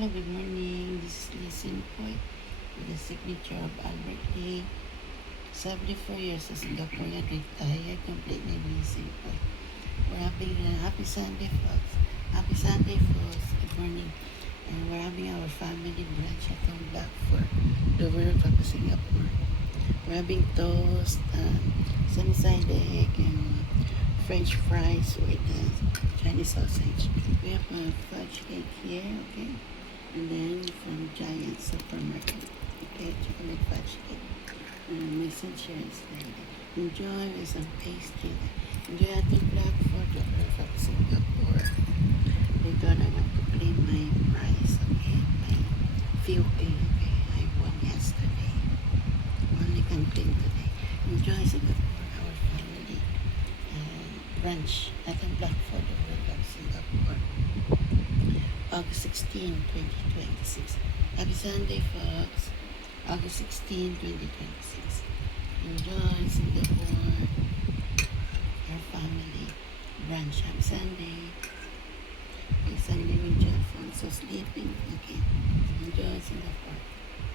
Hello, good morning. This is Lee Simpoy with the signature of Albert Lee. 74 years sa Singaporean, retired completely Lee Simpoy. We're having a happy Sunday, folks. Happy Sunday, folks. Good morning. And we're having our family brunch at home Blackford, Dover, Singapore. We're having toast, sunny side egg, and French fries with Chinese sausage. We have a fudge cake here, okay? And then from Giant Supermarket, okay, chocolate fudge cake. Messenger is there. Enjoy with some pastry. Enjoy at the Blackford, Dover, Singapore. They're gonna want to claim my prize, okay? My POA, okay? I won yesterday. Only can claim today. Enjoy Singapore, our family. Brunch at the Blackford, Dover, Singapore. August 16, 2026. Happy Sunday, folks. August 16, 2026. Enjoy Singapore. Your family. Brunch. Happy Sunday. Happy Sunday with Jeff. Also sleeping. Okay. Enjoy Singapore.